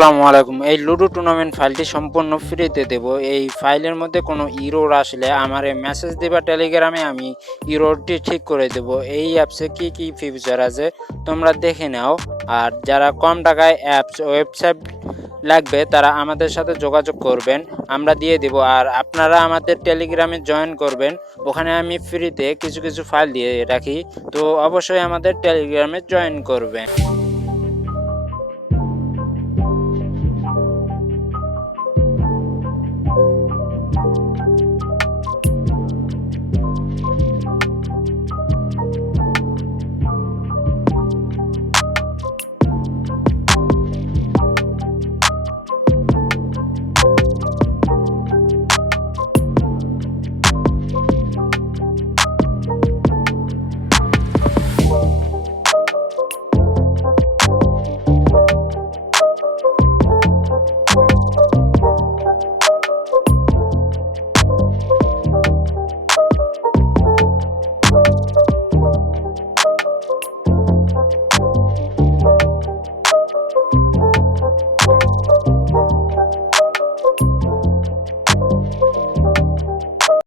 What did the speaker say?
আসসালামু আলাইকুম। এই লুডো টুর্নামেন্ট ফাইলটি সম্পূর্ণ ফ্রিতে দেব। এই ফাইলের মধ্যে কোনো ইরর আসলে আমারে মেসেজ দিবা টেলিগ্রামে, আমি ইররটি ঠিক করে দেব। এই অ্যাপসে কি ফিচার আছে তোমরা দেখে নাও। আর যারা কম টাকায় ওয়েবসাইট লাগবে তারা আমাদের সাথে যোগাযোগ করবেন, আমরা দিয়ে দেব। আর আপনারা আমাদের টেলিগ্রামে জয়েন করবেন, ওখানে আমি ফ্রিতে কিছু ফাইল দিয়ে রাখি। তো অবশ্যই আমাদের টেলিগ্রামে জয়েন করবেন।